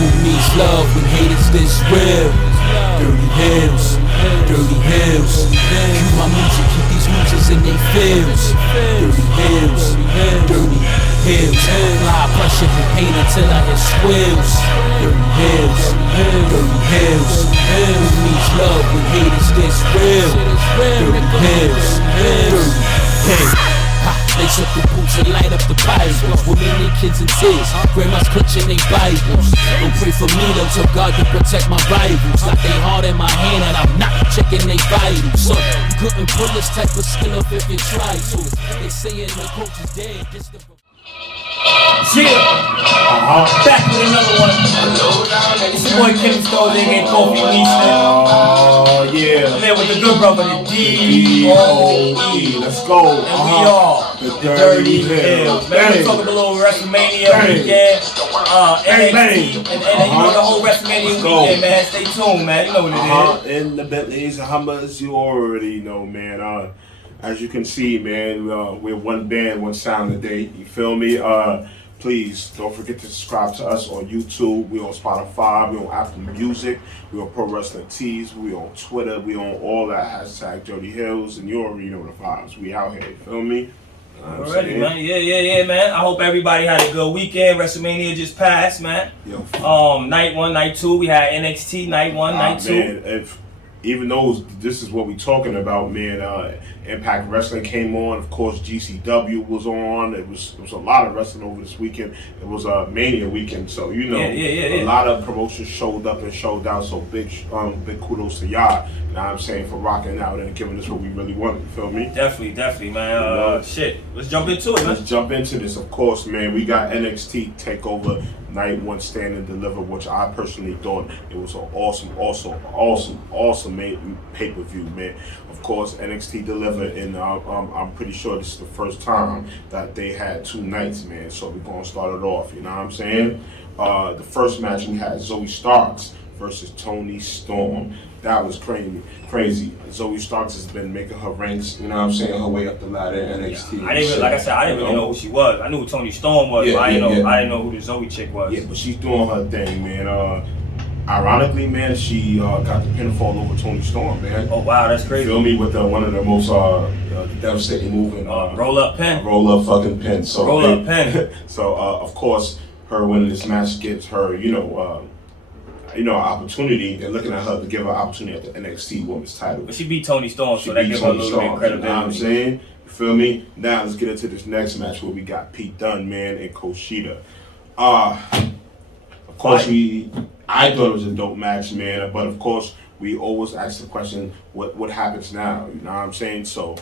Who needs love when hate is this real? Dirty hills, dirty hills. Cue my music, keep these losers in they fields. Dirty hills, dirty hills. Fly pressure and pain until I hear squeals. Dirty hills, dirty hills. Who needs love when hate is this real? Dirty hills, dirty hills. Lace up the boots and light up the Bibles. Women and kids in tears, grandmas clutching their Bibles. Don't pray for me, don't tell God to protect my rivals. Got they heart in my hand and I'm not checking they vitals. So you couldn't pull this type of skill up if you tried to. They saying the coach is dead. Back with another one. It's your boy Kevin Stone, aka Kofi Weaston. Oh yeah. I'm here with the good brother, the D.O.E. Let's go. And we are the Dirty Hills. Man, we're talking a little WrestleMania weekend, NXT, and you know the whole WrestleMania weekend, man. Stay tuned, man. You know what it is. In the Bentleys and Hummers, you already know, man. As you can see, man, we're one band, one sound today. You feel me? Please don't forget to subscribe to us on YouTube. We're on Spotify. We're on Apple Music. We're on Pro Wrestling Tees. We're on Twitter. We're on all that. # Dirty Hills. And you already know the vibes. We out here. You feel me? Already, man. Yeah, man. I hope everybody had a good weekend. WrestleMania just passed, man. Night 1, night 2. We had NXT night 1, night 2. Man, even though this is what we're talking about, man, Impact Wrestling came on. Of course, GCW was on. It was a lot of wrestling over this weekend. It was a Mania weekend, so you know, a lot of promotions showed up and showed out. So big kudos to y'all. You know what I'm saying, for rocking out and giving us what we really wanted. You feel me? Definitely, man. Shit, let's jump into it, man. Let's jump into this, of course, man. We got NXT Takeover Night 1 Stand and Deliver, which I personally thought it was an awesome pay-per-view, man. Of course, NXT delivered, and I'm pretty sure this is the first time that they had 2 nights, man. So we're gonna start it off. You know what I'm saying? The first match we had Zoe Starks versus Toni Storm. That was crazy. Zoe Starks has been making her ranks, you know what I'm saying, her way up the ladder in NXT. I didn't really know who she was. I knew who Toni Storm was, but I didn't know who the Zoe chick was. Yeah, but she's doing her thing, man. Ironically, man, she got the pinfall over Toni Storm, man. Oh wow, that's crazy. You feel me? With one of the most devastating moving roll-up pin. Roll-up fucking pin. So roll-up pin. So of course, her winning this match gives her, an opportunity. They're looking at her to give her opportunity at the NXT Women's title. But she beat Toni Storm, so that gives her a little bit of credibility. You know what I'm saying? You feel me? Now let's get into this next match where we got Pete Dunne, man, and Kushida. Of course, I thought it was a dope match, man. But of course, we always ask the question, what happens now? You know what I'm saying? So,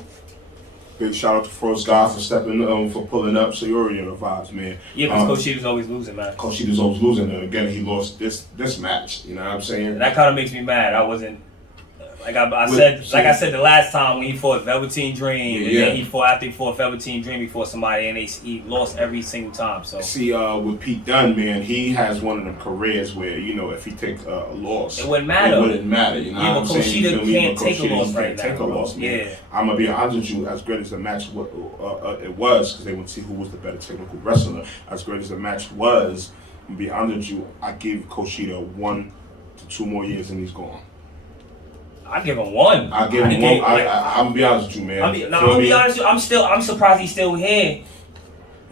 big shout out to Frost God for stepping, for pulling up. So you already know the vibes, man. Yeah, because Kushida's always losing, man. Kushida's always losing, and again, he lost this match. You know what I'm saying? And that kind of makes me mad. I wasn't. Like I said the last time when he fought Velveteen Dream, and then after he fought Velveteen Dream, he fought somebody, and he lost every single time. So see, with Pete Dunne, man, he has one of them careers where if he takes a loss, it wouldn't matter. You know what I'm saying? Kushida can't take a loss right now. Take a loss, man. Yeah. I'm gonna be honest with you. As great as the match it was, because they want to see who was the better technical wrestler. As great as the match was, I'm gonna be honest with you. I give Kushida 1 to 2 more years, and he's gone. I give him 1. I give him 1. I'm gonna be honest with you, man. I'm gonna be honest with you. I'm surprised he's still here.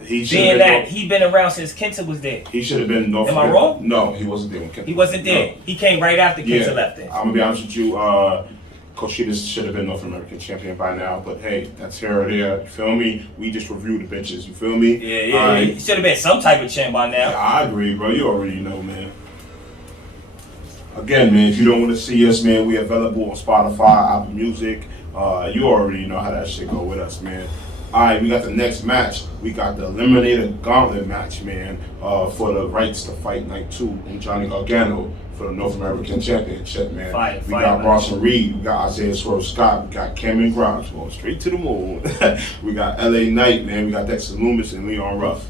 He's been around since Kenta was there. He should have been. Am I wrong? No, he wasn't there when Kenta. He wasn't there. No. He came right after Kenta left there. I'm gonna be honest with you. Kushida should have been North American champion by now, but hey, that's here or there. You feel me? We just reviewed the bitches. You feel me? Yeah. He should have been some type of champ by now. Yeah, I agree, bro. You already know, man. Again, man, if you don't want to see us, man, we available on Spotify, Apple Music. You already know how that shit go with us, man. All right, we got the next match. We got the Eliminator Gauntlet match, man, for the rights to fight Night 2 and Johnny Gargano for the North American Championship, man. We got Bronson Reed, we got Isaiah Swerve Scott, we got Cameron Grimes going straight to the moon. We got LA Knight, man. We got Dexter Lumis and Leon Ruff.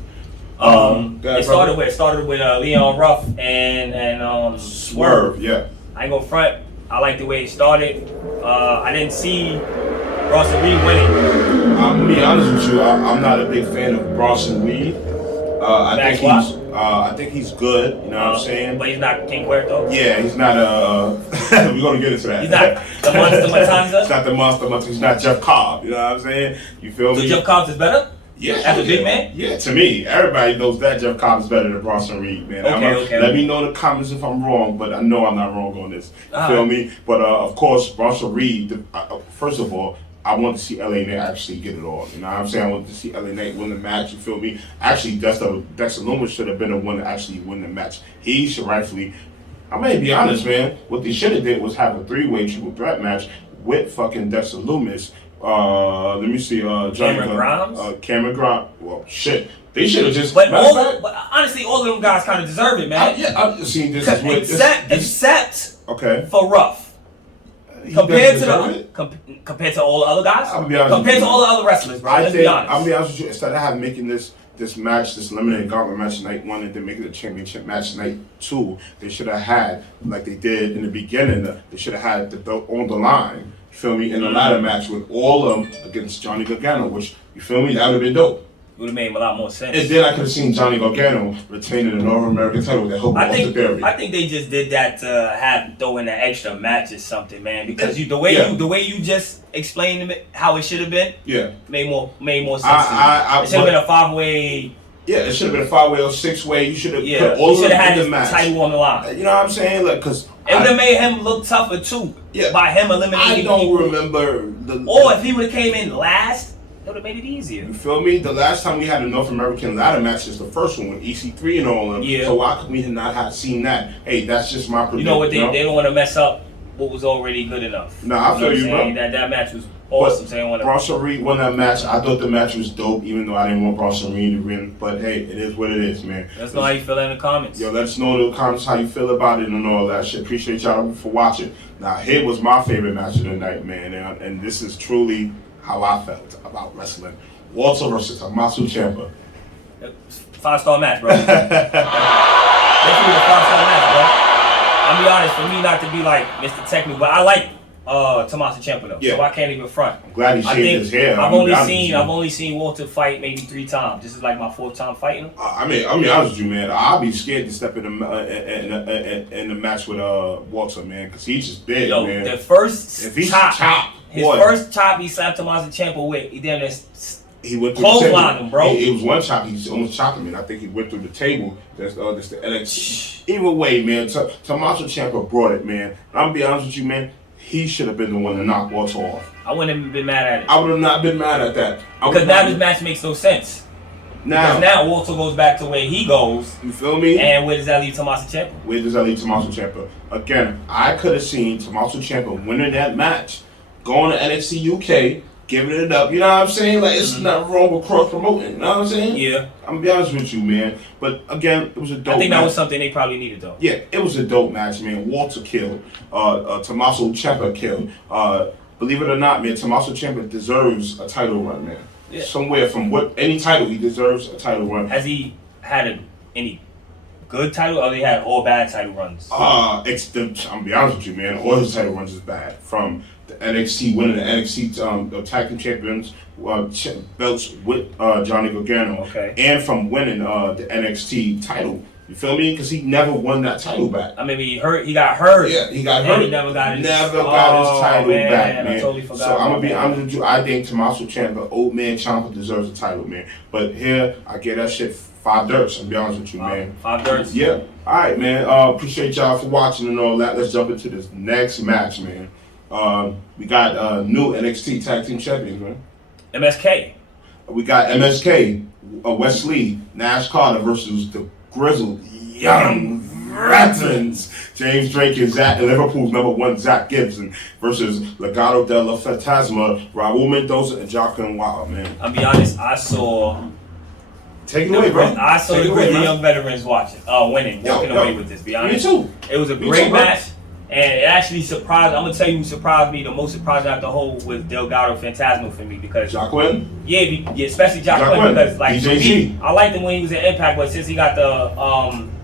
It started with Leon Ruff and Swerve. Yeah. I ain't gonna front. I like the way it started. I didn't see Bronson Reed winning. I'm gonna be honest with you. I'm not a big fan of Bronson Reed. I think I think he's good. You know what I'm saying? But he's not King Puerto. Yeah, he's not. We're gonna get into that. He's not the Monster Matanza. He's not the Monster Matanza. He's not Jeff Cobb. You know what I'm saying? You feel me? So Jeff Cobb is better? Yeah. As a big man? Yeah, to me, everybody knows that Jeff Cobb is better than Bronson Reed, man. Okay. Let me know in the comments if I'm wrong, but I know I'm not wrong on this. You feel me? But of course, Bronson Reed. First of all, I want to see LA Knight actually get it on. You know what I'm saying? I want to see LA Knight win the match. You feel me? Actually, Dexter Lumis should have been the one to actually win the match. He should rightfully. I may be honest, man. What they should have did was have a 3-way triple threat match with fucking Dexter Lumis. Let me see. Cameron Grimes. Cameron Grimes. Well, shit. They should have just. But honestly, all of them guys kind of deserve it, man. I'm seeing this is what except okay for Ruff. Compared to all the other guys, compared to all the other wrestlers, bro. Let's be honest. I'll be honest with you. Instead of making this match, this eliminated gauntlet match night 1, and then make it a championship match night 2, they should have had, like they did in the beginning, they should have had the belt on the line. You feel me? In the ladder match with all of them against Johnny Gargano, which you feel me? That would have been dope. It would have made a lot more sense. And then I could have seen Johnny Gargano retaining the North American title that helped Austin Theory. I think they just did that to throw in an extra match or something, man. Because the way you just explained how it should have been, made more sense. It should have been a 5-way. Yeah, it should have been a 5-way or 6-way. You should have put all of them in the match. Title on the line. You know what I'm saying? Like, because it would have made him look tougher too. Yeah. By him eliminating. I don't remember or if he would have came in last. It would have made it easier. You feel me? The last time we had a North American ladder match is the first one with EC3 and all of them. Yeah. So why could we not have seen that? Hey, that's just my prediction. You know what? They don't want to mess up what was already good enough. Nah, I feel you, bro. That match was awesome. But Bronson Reed won that match. I thought the match was dope, even though I didn't want Bronson Reed to win. But hey, it is what it is, man. Let us know how you feel in the comments. Yo, let us know in the comments how you feel about it and all that shit. Appreciate y'all for watching. Now, here was my favorite match of the night, man. And this is truly how I felt about wrestling. Walter versus Tommaso Ciampa. 5-star match, bro. Definitely a 5-star match, bro. I'll be honest, for me not to be like Mr. Technical, but I like Tommaso Ciampa though, so I can't even front. I'm glad he shaved his hair. I've only seen Walter fight maybe 3 times. This is like my 4th time fighting him. I mean, honest with you, man. I'll be scared to step in the match with Walter, man, because he's just big, man. The first first chop he slapped Tommaso Ciampa with, he went through the table. Him, bro. It was one chop. He almost chopped him, and I think he went through the table. That's the NXT. Either way, man. Tommaso Ciampa brought it, man. And I'm gonna be honest with you, man. He should have been the one to knock Walter off. I wouldn't have been mad at it. I would have not been mad at that. Because now this match makes no sense. Now Walter goes back to where he goes. You feel me? And where does that leave Tommaso Ciampa? Where does that leave Tommaso Ciampa? Again, I could have seen Tommaso Ciampa winning that match, going to NXT UK, giving it up. You know what I'm saying? Like, it's not wrong with cross promoting. You know what I'm saying? Yeah. I'm gonna be honest with you, man. But again, it was a dope match. I think that was something they probably needed, though. Yeah, it was a dope match, man. Walter killed. Tommaso Ciampa killed. Believe it or not, man, Tommaso Ciampa deserves a title run, man. Yeah. Somewhere from any title, he deserves a title run. Has he had any good title, or they had all bad title runs? I'm gonna be honest with you, man. All his title runs is bad. From the NXT winning the NXT tag team champions belts with Johnny Gargano, and from winning the NXT title. You feel me? Because he never won that title back. I mean, he got hurt. Yeah, he got hurt. He never got his title back, man. I totally forgot. So I'm gonna be honest with you. I think Tommaso Ciampa, old man Ciampa, deserves a title, man. But here, I get that shit 5 dirts. I'll be honest with you, man. 5 dirts. Yeah. All right, man. Appreciate y'all for watching and all that. Let's jump into this next match, man. We got new NXT Tag Team Champions, man. MSK. We got MSK, Wesley, Nash Carter versus the Grizzled Young Veterans. James Drake and Liverpool's #1 Zach Gibson versus Legado de la Fantasma, Raul Mendoza and Joaquin Wilde, man. I'll be honest, I saw... Take it away, bro. I saw the Grizzled Young Veterans walking away with this, be honest. Me too. It was a great match. And it actually surprised. I'm gonna tell you, who surprised me. The most surprising out the whole was Delgado Fantasma for me because Joaquin. Yeah, especially Joaquin because like for me, I liked him when he was at Impact, but since he got the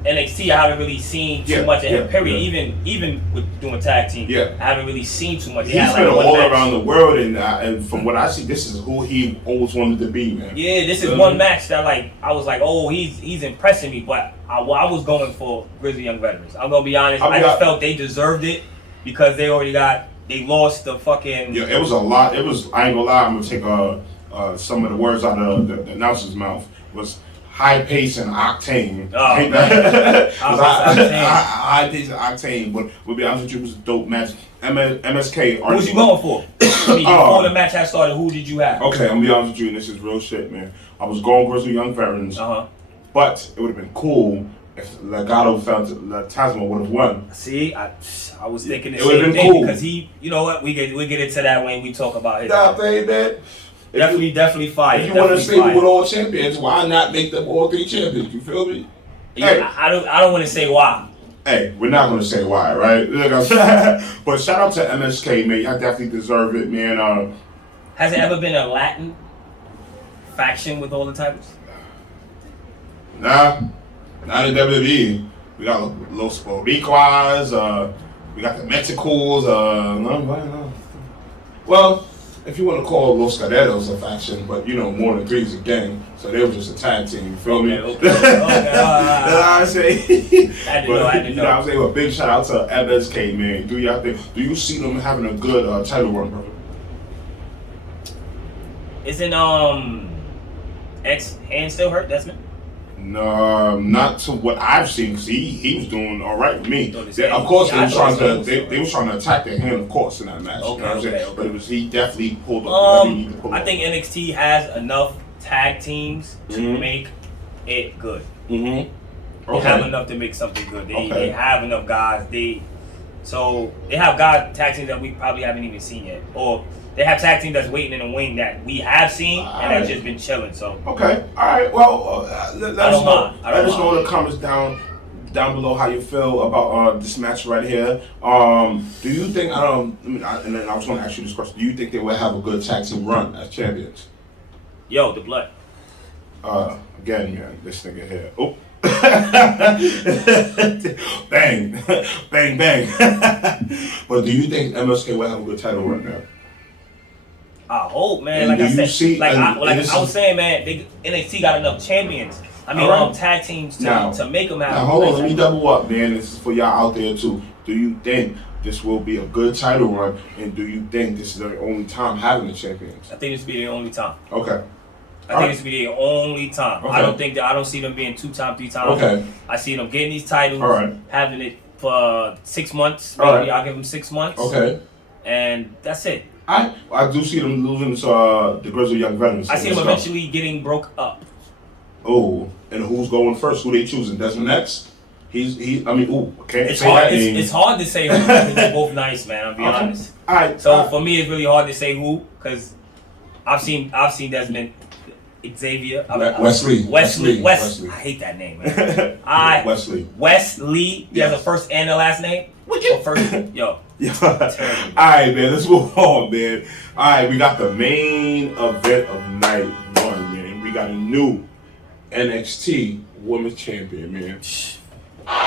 NXT, I haven't really seen too much of him. Period. Even with doing tag team, I haven't really seen too much. He's been all around the world, and from what I see, this is who he always wanted to be, man. Yeah, this is one match that I was like, oh, he's impressing me, but I was going for Grizzly Young Veterans. I'm gonna be honest. I just felt they deserved it because they lost the fucking. Yeah, it was a lot. It was. I ain't gonna lie. I'm gonna take some of the words out of the announcer's mouth. It was high pace and octane. Oh, high pace and octane. But we'll be honest with you, it was a dope match. MSK. Who was you going for? Before the match had started, who did you have? Okay, I'm gonna be honest with you, and this is real shit, man. I was going Grizzly Young Veterans. But it would have been cool if Legado felt Tasma would have won. See, I was thinking the same thing because he, you know what, we get into that when we talk about his. Nah, man. Definitely fire. If you want to stay with all champions, why not make them all 3 champions? You feel me? Yeah, hey, I don't want to say why. Hey, we're not going to say why, right? But shout out to MSK, man. Y'all definitely deserve it, man. Has there ever been a Latin faction with all the titles? Nah, not in WWE. We got Los Boricuas, we got the Mexicals, no. Well, if you want to call Los Caderos a faction, but you know, more than 3 is a gang, so they were just a tag team, you feel me? Okay. That's what I'm saying. I didn't know. You know what I'm saying? A big shout out to MSK, man. Do you see them having a good title run, brother? Isn't X hand still hurt, Desmond? No, not to what I've seen. Cause he was doing all right with me. Of course, they was trying to attack their hand, of course, in that match. Okay. But he definitely pulled up. I think NXT has enough tag teams to make it good. They have enough to make something good. They have enough guys. They have tag teams that we probably haven't even seen yet, or they have tag team that's waiting in the wing that we have seen and that's just been chilling. So okay, all right. Well, let us know. Let us know in the comments down below how you feel about this match right here. Do you think? And then I was going to ask you this question. Do you think they will have a good tag team run as champions? Yo, the Blood. Again, man, this nigga here. Oh. Bang, bang, bang. But do you think MSK will have a good title run now? I hope, man. Like I said, I was saying, man, NXT got enough champions. I mean, tag teams to make them happen. Now, hold on, let me double up, man. This is for y'all out there too. Do you think this will be a good title run, and do you think this is the only time having the champions? I think this will be the only time. Okay. I think this will be the only time. Okay. I don't see them being 2-time, 3-time. Okay. I see them getting these titles, having it for 6 months. Maybe I'll give them 6 months. Okay. And that's it. I do see them losing to the Grizzly Young Veterans. I see them eventually getting broke up. Oh, and who's going first? Who they choosing? Desmond X? Can't it's say hard, that name. It's hard to say who because they're both nice, man. I'll be honest. For me, it's really hard to say who because I've seen Desmond, Xavier, Wesley. I hate that name, man. Wesley. He has a first and a last name. Yo. Alright, man, let's move on, man. Alright, we got the main event of night 1, man. We got a new NXT Women's Champion, man. Finally.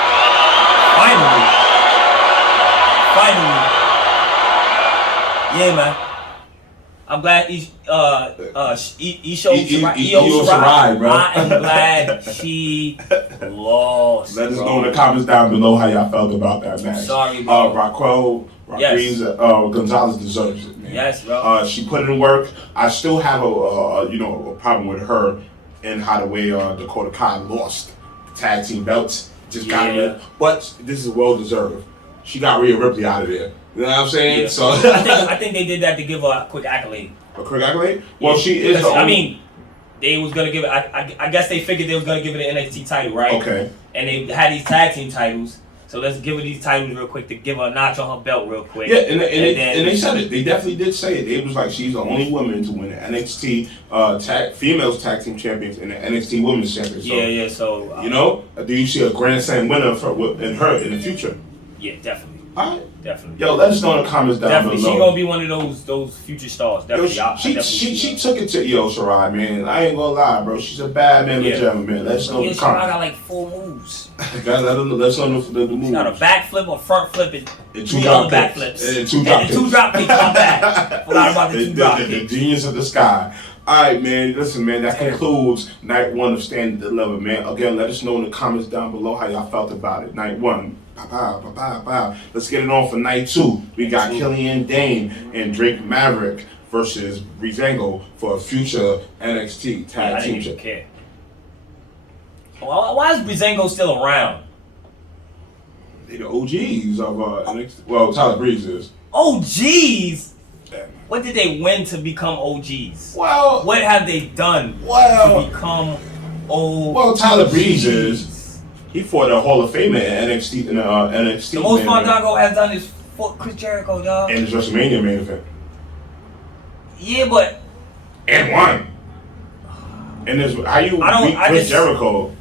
Yeah, man. I'm glad Io Shirai, bro. I am glad she lost. Let us know in the comments down below how y'all felt about that match. Sorry, bro. Raquel Gonzalez deserves it, man. Yes, bro. She put in work. I still have a problem with her and how the way Dakota Kai lost the tag team belts. But this is well deserved. She got Rhea Ripley out of there. You know what I'm saying? Yeah. So I think they did that to give her a quick accolade. A quick accolade? Well, she is. They was gonna give it. I guess they figured they was gonna give it an NXT title, right? Okay. And they had these tag team titles, so let's give her these titles real quick to give her a notch on her belt real quick. Yeah, and they said it. They definitely did say it. It was like she's the only woman to win the NXT females tag team champions and the NXT women's champions. So, So you know, do you see a Grand Slam winner in her in the future? Yeah, definitely. All right. Definitely. Yo, let us know in the comments down below. She's gonna be one of those future stars. Definitely. She took it to Io Shirai, man. I ain't gonna lie, bro. She's a bad man, man. Let's know the comments. Shirai got like 4 moves. Let's know the moves. She got a backflip, a front flip, and 2 drop backflips. And 2 drop kicks. 2 drop kicks. My bad. Forgot about the 2 drop kicks. The genius of the sky. All right, man. Listen, man. That concludes night 1 of Stand and Deliver, man. Again, let us know in the comments down below how y'all felt about it. Night 1. Pow. Let's get it on for night 2. We got Killian Dane and Drake Maverick versus Breezango for a future NXT tag team. I didn't even care. Why is Breezango still around? They the OGs of NXT. Well, Tyler Breeze is. OGs? What did they win to become OGs? Well, what have they done to become OGs? Well, Tyler Breeze is. He fought a Hall of Famer in NXT. NXT. The most Fandango has done is fought Chris Jericho, dog. And his WrestleMania main event. Yeah, but. And won. And there's how you beat Chris Jericho.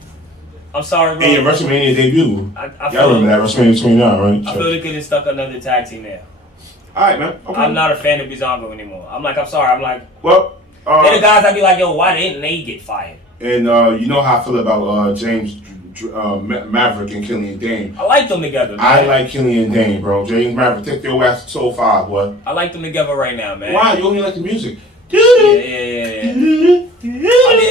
I'm sorry, bro. And your WrestleMania debut. I y'all remember that WrestleMania 29, right? I feel they could have stuck another tag team there. Alright, man. Okay. I'm not a fan of Breezango anymore. I'm sorry. I'm like, well, they're the guys I'd be like, yo, why didn't they get fired? And you know how I feel about James Maverick and Killian Dane. I like them together, man. I like Killian Dane, bro. James Maverick, take your ass to Soul 5, boy. I like them together right now, man. Why? You only like the music? Yeah.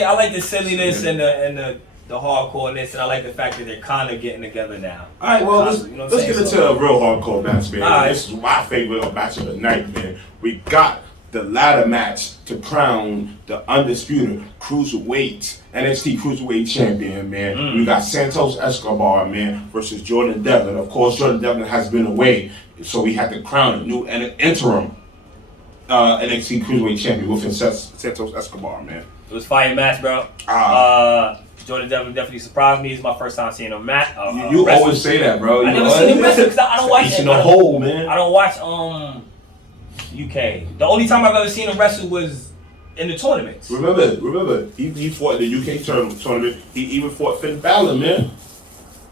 I like the silliness and the hardcoreness, and I like the fact that they're kind of getting together now. All right, well, let's get into a real hardcore match, man. Right. This is my favorite match of the night, man. We got the ladder match to crown the undisputed cruiserweight NXT Cruiserweight Champion, man. We got Santos Escobar, man, versus Jordan Devlin. Of course, Jordan Devlin has been away, so we had to crown a new interim NXT Cruiserweight Champion with Santos Escobar, man. It was a fire match, bro. Jordan Devlin definitely surprised me. It's my first time seeing him match. You always say that, bro. I never seen him wrestle because I don't watch it. In the hole, man. I don't watch UK. The only time I've ever seen him wrestle was in the tournaments. Remember, he fought in the UK tournament. He even fought Finn Balor, man.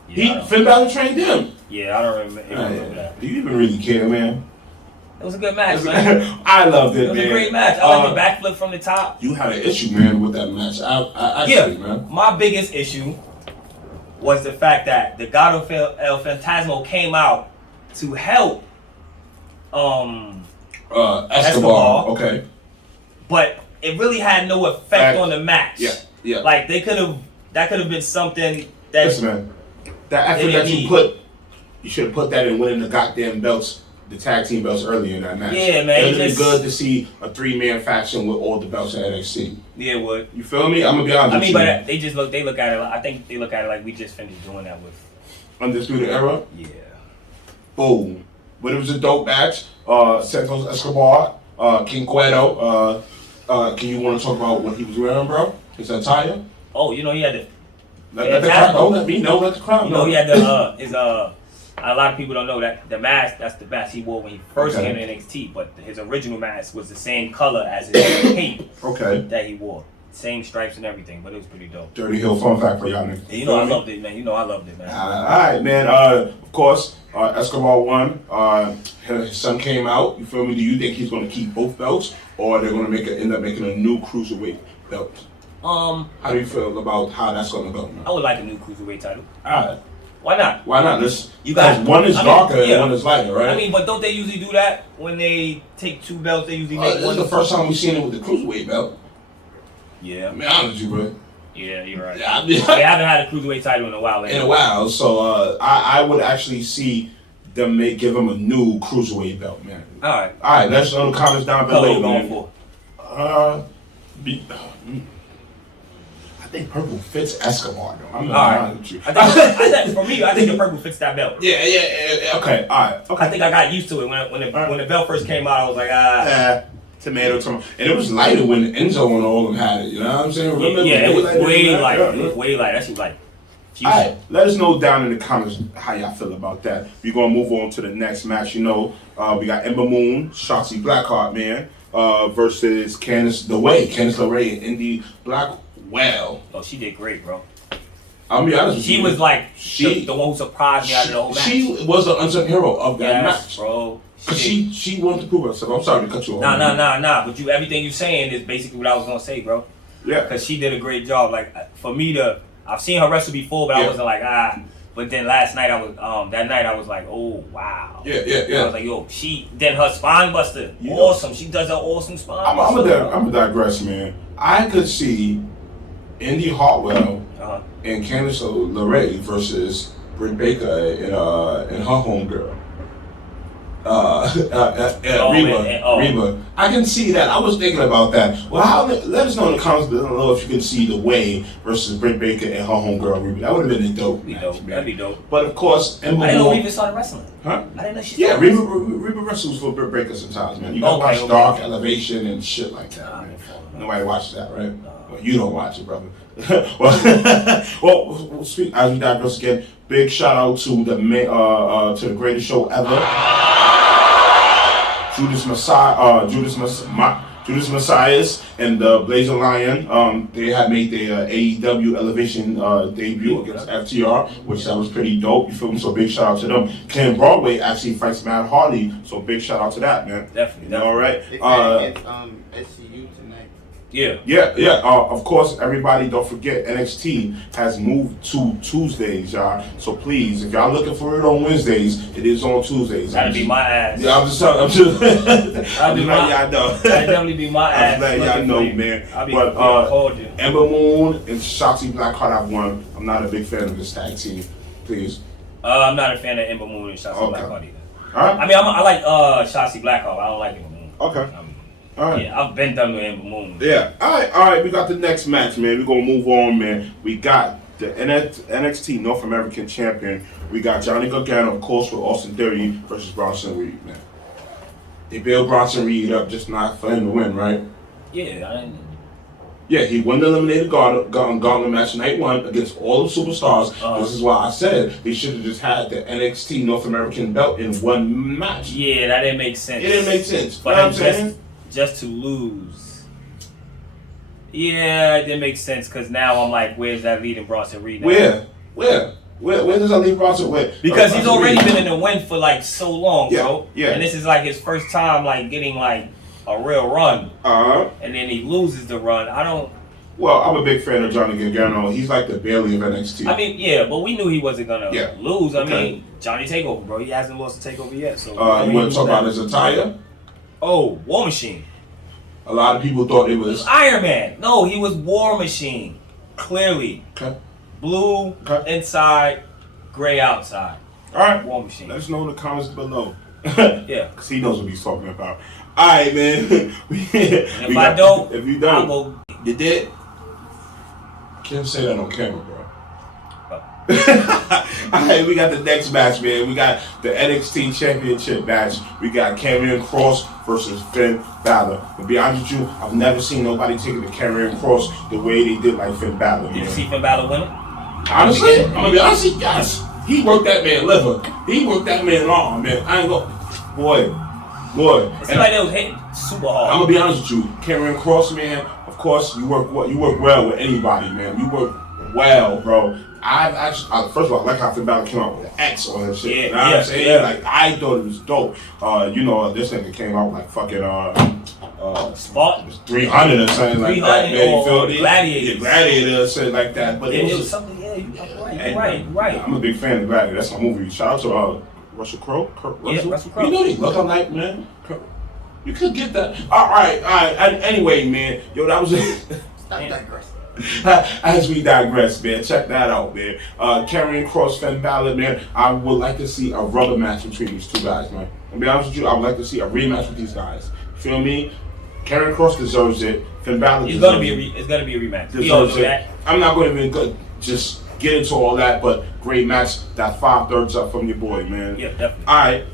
Yeah, Finn Balor trained him. Yeah, I don't remember that. Do you even really care, man? It was a good match, man. I loved it, man. It was a great match. I like the backflip from the top. You had an issue, man, with that match. I man. My biggest issue was the fact that the God of El Fantasmo came out to help Escobar. Okay. But it really had no effect on the match. Yeah. Like that could have been something that. Listen, man. That effort that you should have put that in winning the goddamn belts. The tag team belts earlier in that match. Yeah, man. It would be good to see a 3-man faction with all the belts at NXT. Yeah, it would. You feel me? I'm gonna be honest with you. But they look at it. I think they look at it like we just finished doing that with Undisputed Era. Yeah. Boom. But it was a dope match. Santos Escobar, King Cueto. Can you want to talk about what he was wearing, bro? His attire. Oh, you know he had the. Let the crowd know. Let me know. Let the crowd know. You know he had his A lot of people don't know that the mask, that's the mask he wore when he first came to NXT, but his original mask was the same color as his cape that he wore. Same stripes and everything, but it was pretty dope. Dirty Hill fun fact for y'all niggas. You know I loved it, man. All right, man. Of course, Escobar won. His son came out. You feel me? Do you think he's going to keep both belts, or they're going to end up making a new cruiserweight belt? How do you feel about how that's going to go, man? I would like a new cruiserweight title. All right. Why not? Because one is darker and one is lighter, right? I mean, but don't they usually do that when they take two belts? They usually make one. This is the first time we've seen it with the cruiserweight belt. Yeah. I'm honest with you, bro. Yeah, you're right. Yeah, they haven't had a cruiserweight title in a while. In a while, so I would actually see them give him a new cruiserweight belt, man. All right. Let us know in the comments down below. What are you going for? I think purple fits Escobar, though. I'm not honest with you. For me, I think the purple fits that belt. Yeah. Okay, all right. Okay. I think I got used to it when the belt first came out. I was like, tomato. And it was lighter when Enzo and all of them had it. You know what I'm saying? Remember? Yeah, it was way lighter. It was way lighter. That shit was like. All right, let us know down in the comments how y'all feel about that. We're gonna move on to the next match. You know, we got Ember Moon, Shotzi Blackheart, man, versus Candice LeRae, and Indy Blackwell. Oh, she did great, bro. I'll be honest with you. She was like the one who surprised me out of the whole match. She was the unsung hero of that match, bro. Because she wanted to prove herself. I'm sorry to cut you off. Nah. But everything you're saying is basically what I was gonna say, bro. Yeah. Because she did a great job. Like for me I've seen her wrestle before, but I wasn't like But then last night that night I was like, oh wow. Yeah. I was like, yo, then her spine buster, awesome. She does an awesome spine buster. I'm gonna digress, man. I could see Indy Hartwell and Candice LeRae versus Britt Baker and her homegirl. Reba. I can see that. I was thinking about that. Well, let us know in the comments below if you can see the Way versus Britt Baker and her homegirl Reba. That would have been a dope match, man. That'd be dope. But of course, I didn't know Reba started wrestling. Huh? I didn't know she started wrestling. Reba wrestles for Britt Baker sometimes, man. You gotta watch Dark Elevation and shit like that, man. Nobody watches that, right? Well, you don't watch it, brother. well, speak as we digress again. Big shout out to the greatest show ever, Judas Messiahs and the Blazer Lion. They had made their AEW Elevation debut against FTR, which that was pretty dope. You feel me? So big shout out to them. Ken Broadway actually fights Matt Hardy, so big shout out to that, man. Definitely. All right. SCU tonight. Yeah. Of course, everybody don't forget NXT has moved to Tuesdays, y'all. So please, if y'all looking for it on Wednesdays, it is on Tuesdays. That'd be my ass. Yeah, I'm just That'd y'all know. That'd definitely be my ass. I'm letting y'all know, man. But Ember Moon and Shotzi Blackheart have won. I'm not a big fan of this tag team. Please. I'm not a fan of Ember Moon and Shotzi Blackheart either. All right. I mean, I like Shotzi Blackheart. I don't like Ember Moon. Okay. All right. Yeah, I've been done with Ember Moon. Yeah. All right. We got the next match, man. We're gonna move on, man. We got the NXT North American Champion. We got Johnny Gargano, of course, with Austin Theory versus Bronson Reed, man. They build Bronson Reed up just not for him to win, right? Yeah, Yeah, he won the Eliminated Gauntlet match night one against all the superstars. This is why I said they should have just had the NXT North American belt in one match. Yeah, that didn't make sense. It didn't make sense. But just to lose. Yeah, it didn't make sense because now I'm like, where's that leading Bronson Reed now? Where does that leave Bronson? Where? Because he's already been in the win for like so long, bro. Yeah. And this is like his first time like getting like a real run. And then he loses the run. Well, I'm a big fan of Johnny Gargano. He's like the Bailey of NXT. I mean, yeah, but we knew he wasn't gonna lose. I mean, Johnny Takeover, bro. He hasn't lost a Takeover yet. So you want to talk about his attire? Oh, War Machine. A lot of people thought it was Iron Man. No, he was War Machine. Clearly. Okay. Blue inside, gray outside. All right. War Machine. Let us know in the comments below. Yeah. Because he knows what he's talking about. All right, man. If you don't, I'll go. You did? Can't say that on camera, bro. Alright, we got the next match, man. We got the NXT Championship match. We got Karrion Kross versus Finn Balor. To be honest with you, I've never seen nobody taking the Karrion Kross the way they did like Finn Balor. Did you see Finn Balor win it? Honestly, I'm gonna be honest, yes. He worked that man liver. He worked that man arm, man. I ain't go. Boy. It seemed like they was hitting super hard. I'm gonna be honest with you, Karrion Kross, man. Of course, you work well with anybody, man. You work well, bro. First of all, I like how Finn Balor came out with an X on his shit. You know what I'm saying? Yeah. Like, I thought it was dope. This nigga came out like fucking Spot 300 or something like that. Man, you feel me? Gladiator. Gladiator or something like that. But it was something. Yeah, you're right. I'm a big fan of Gladiator. That's my movie. Shout out to Russell Crowe. Russell Crowe. You know they look alike, man. You could get that. All right. Anyway, man. Yo, that was it. Stop digressing. As we digress, man, check that out, man. Karrion Kross, Finn Balor, man. I would like to see a rubber match between these two guys, man. To be honest with you, I would like to see a rematch with these guys. Feel me? Karrion Kross deserves it. Finn Balor deserves it. It's gonna be a rematch. We all know that. I'm not going to even just get into all that, but great match. That 5/3 up from your boy, man. Yeah, definitely. All right,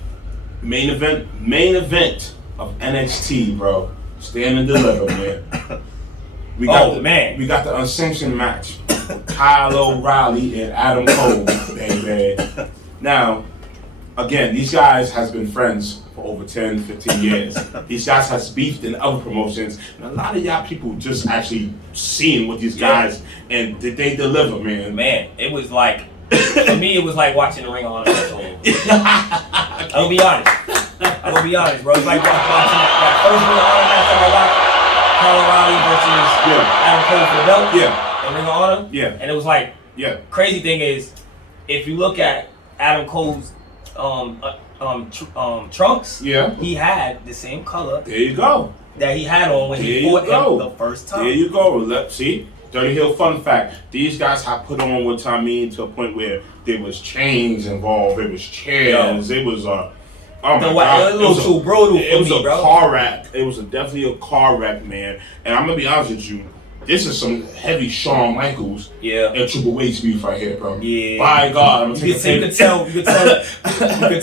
main event of NXT, bro. Stand and deliver, man. We got the unsanctioned match. Kyle O'Reilly and Adam Cole, baby. Now, again, these guys has been friends for over 10, 15 years. These guys has beefed in other promotions. And a lot of y'all people just actually seeing with these guys. And did they deliver, man? Man, it was like, for me, it was like watching the Ring of Honor. I'm gonna be honest, bro. It's like watching that first Ring of Honor match that I watched. Kyle O'Reilly versus Adam Cole for the belt. And Ring of Honor. Yeah. And it was like, crazy thing is, if you look at Adam Cole's trunks, he had the same color. There you go. That he had on when he fought him the first time. There you go. Let's see. Dirty Hill fun fact. These guys have put on what I mean to a point where there was chains involved, there was chairs, it was oh my God. It was too brutal for me, bro. It was a car wreck. It was definitely a car wreck, man. And I'm gonna be honest with you. This is some heavy Shawn Michaels and Triple H beef right here, bro. Yeah. By God, I'm gonna take you could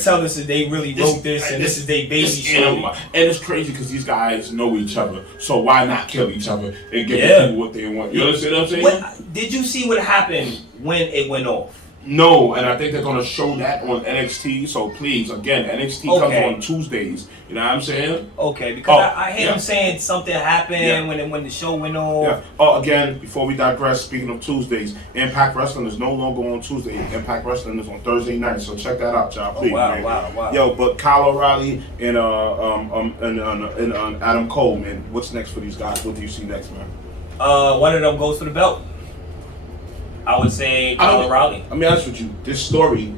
tell this is they really wrote this and this is they baby show. And it's crazy because these guys know each other, so why not kill each other and give people what they want? You understand what I'm saying? Did you see what happened when it went off? No, and I think they're gonna show that on NXT. So please, again, NXT comes on Tuesdays. You know what I'm saying? Okay, because I hear him saying something happened when the show went on. Yeah. Oh, again, before we digress, speaking of Tuesdays, Impact Wrestling is no longer on Tuesday. Impact Wrestling is on Thursday night. So check that out, y'all. Please, wow. Yo, but Kyle O'Reilly and Adam Cole, man. What's next for these guys? What do you see next, man? One of them goes for the belt. I would say Kyle O'Reilly. I'll be honest with you. This story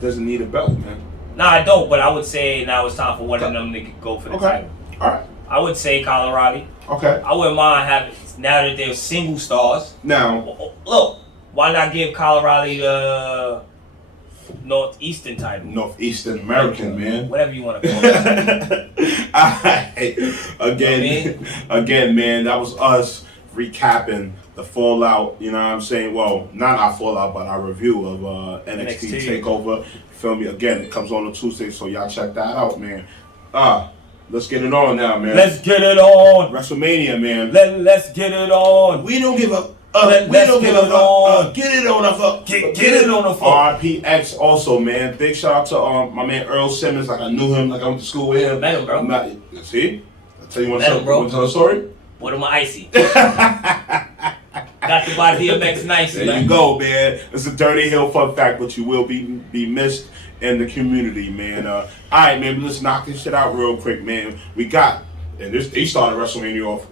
doesn't need a belt, man. Nah, I don't. But I would say now it's time for one of them to go for the title. All right. I would say Kyle O'Reilly. Okay. I wouldn't mind having now that they're single stars. Now, look, why not give Kyle O'Reilly the Northeastern title? Northeastern American, man. Whatever you want to call it. Again, man. That was us recapping the fallout, you know what I'm saying? Well, not our fallout, but our review of NXT Takeover. You feel me? Again, it comes on Tuesday, so y'all check that out, man. Let's get it on now, man. Let's get it on. WrestleMania, man. Let's get it on. We don't give a we don't give a fuck. Get it on the fuck. Get it on the fuck. RPX also, man. Big shout out to my man Earl Simmons. Like I knew him, like I went to school with him. Met him, bro. See? I'll tell you one something. Want to tell a story? What am I icy? Got the body DMX nice. There you go, man. It's a Dirty Hill fun fact, but you will be missed in the community, man. All right, man. Let's knock this shit out real quick, man. We got, and they started WrestleMania off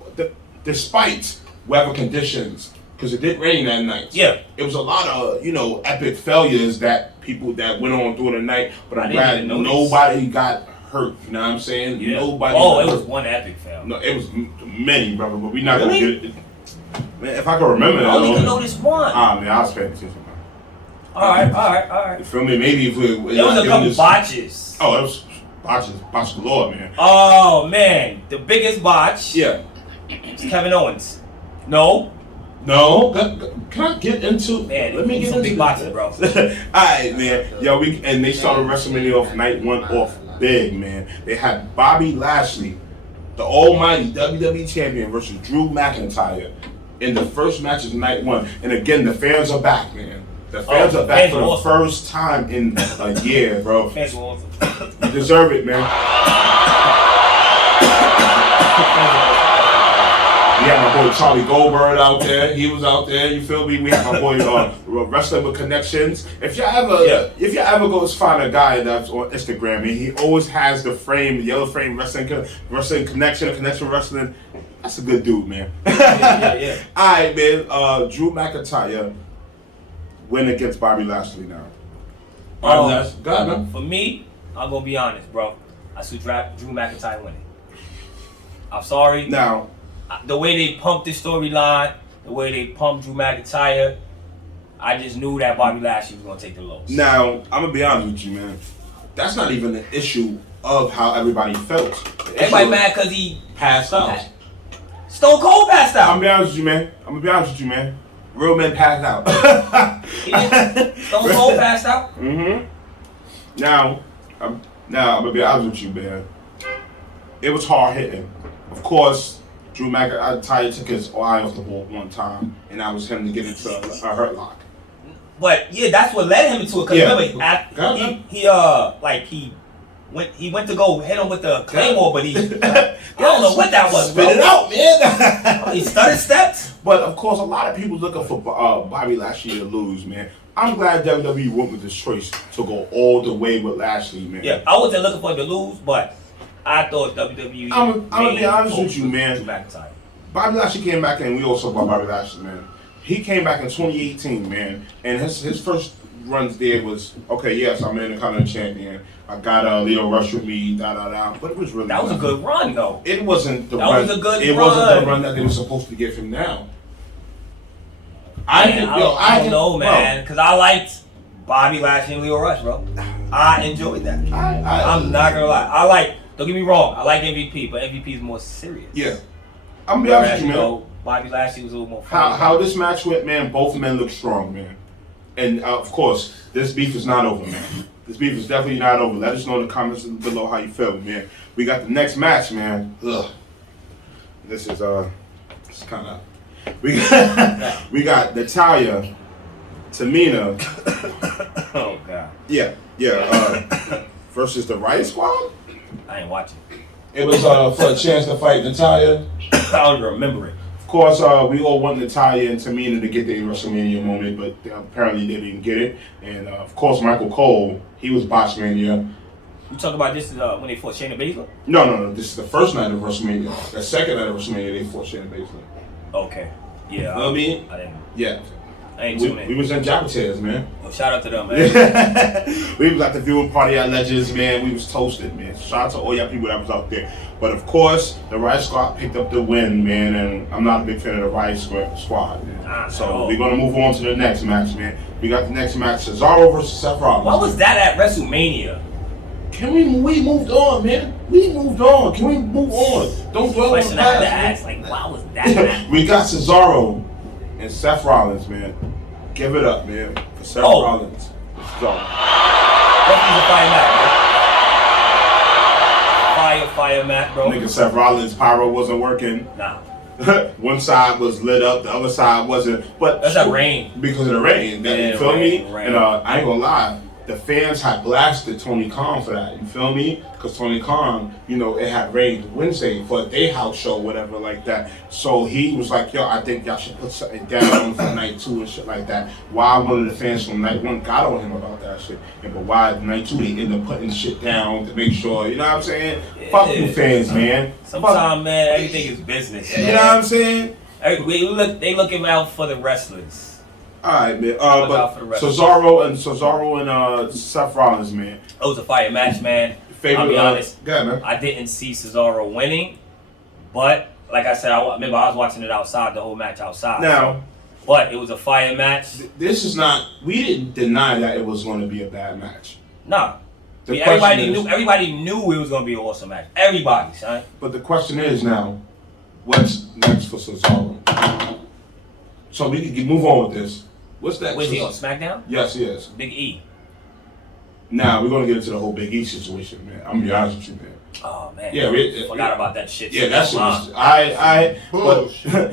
despite weather conditions because it did rain that night. Yeah, it was a lot of epic failures that people that went on through the night, but I'm glad nobody got hurt. You know what I'm saying? Yeah. Nobody. It was one epic fail. No, it was many, brother. But we're not gonna get it. Man, if I can remember that. I only can know this one. Man, I was paying attention. All right. You feel me? Maybe if we. There was a couple botches. Oh, it was botch galore, man. Oh man, the biggest botch. Yeah. It's Kevin Owens. No. Can I get into? Man, let me get into big botches, bro. All right, man. Yo, they started WrestleMania off night one off big, man. They had Bobby Lashley, the almighty WWE champion, versus Drew McIntyre in the first match of night one. And again, the fans are back, man. The fans are back for the first time in a year, bro. Fans were awesome. You deserve it, man. We had my boy Charlie Goldberg out there. He was out there. You feel me? We had my boy Wrestling with Connections. If you ever go find a guy that's on Instagram and he always has the yellow frame wrestling connection wrestling. That's a good dude, man. Yeah. All right, man. Drew McIntyre win against Bobby Lashley now. Bobby Lashley. Go ahead, man. For me, I'm gonna be honest, bro. I see Drew McIntyre winning. I'm sorry. Now, the way they pumped this storyline, the way they pumped Drew McIntyre, I just knew that Bobby Lashley was gonna take the loss. Now, I'm gonna be honest with you, man. That's not even an issue of how everybody felt. Everybody mad because he passed out. Stone Cold passed out. I'm gonna be honest with you, man. Real men passed out. Stone Cold passed out. Mm-hmm. Now, I'm gonna be honest with you, man. It was hard hitting. Of course, Drew McIntyre took his eye off the ball one time, and that was him to get into a hurt lock. But yeah, that's what led him into it. Cause remember, he went to go hit him with the claymore, but I don't know what that was. Spit it out, man. He started steps. But of course, a lot of people looking for Bobby Lashley to lose, man. I'm glad WWE went with this choice to go all the way with Lashley, man. Yeah, I wasn't looking for him to lose, but I thought WWE. I'm gonna be honest with you, man. McIntyre. Bobby Lashley came back, and we also talk about Bobby Lashley, man. He came back in 2018, man, and his first runs there was okay. Yes, I'm Intercontinental Champion. I got Leo Rush with me. But it was really that was a good run though. It wasn't the that run. Was a good it run. wasn't the run that they were supposed to give him now. I don't know, man, because I liked Bobby Lashley and Leo Rush, bro. I enjoyed that. I'm not gonna lie. Don't get me wrong. I like MVP, but MVP is more serious. Yeah, I'm be honest with you, man. Bobby Lashley was a little more fun. How this match went, man, both men look strong, man. And of course, this beef is not over, man. This beef is definitely not over. Let us know in the comments below how you feel, man. We got the next match, man. Ugh. This is it's kind of we got Natalya, Tamina. Oh God. Yeah. Versus the Riot Squad. I ain't watching. It was for a chance to fight Natalya. I don't remember it. Of course, we all want Natalya and Tamina to get their WrestleMania moment, but apparently they didn't get it. And of course, Michael Cole, he was Botchmania. You talk about this when they fought Shayna Baszler? No. This is the first night of WrestleMania. The second night of WrestleMania, they fought Shayna Baszler. Okay. Yeah. You know what I mean? I didn't. Yeah. I ain't tuning in. We was in Jabba chairs, man. Well, shout out to them, man. We was at the viewing party at Legends, man. We was toasted, man. Shout out to all y'all people that was out there. But of course, the Riot Squad picked up the win, man, and I'm not a big fan of the Riot Squad, man. So we're gonna move on to the next match, man. We got the next match, Cesaro versus Seth Rollins. What was that at WrestleMania? We moved on, man. We moved on. Can we move on? Don't dwell on the past. Like, what was that? We got Cesaro and Seth Rollins, man. Give it up, man, for Seth Rollins. Let's go. Definitely a fire match, bro. Fire match, bro. Nigga, Seth Rollins' pyro wasn't working. Nah. One side was lit up, the other side wasn't. But that's that rain. Because of the rain. You feel me? Rain. And I ain't gonna lie. The fans had blasted Tony Khan for that. You feel me? Because Tony Khan, it had rained Wednesday for a day house show, whatever like that. So he was like, yo, I think y'all should put something down for night 2 and shit like that. Why one of the fans from night 1 got on him about that shit. But why night 2 they end up putting shit down to make sure, you know what I'm saying? Yeah. Fuck you fans, man. Sometimes, man, everything is business. You know what I'm saying? They looking out for the wrestlers. All right, man. But Cesaro and Seth Rollins, man. It was a fire match, man. I'll be honest. Man. I didn't see Cesaro winning, but like I said, I remember I was watching it outside, the whole match outside. Now, but it was a fire match. This is not. We didn't deny that it was going to be a bad match. Nah. Everybody knew it was going to be an awesome match. Everybody, son. But the question is now, what's next for Cesaro? So we can move on with this. What's that? Was he on SmackDown? Yes, he is. Big E. Now, we're going to get into the whole Big E situation, man. I'm going to be honest with you, man. Oh, man. Yeah, forgot about that shit. Yeah, that's what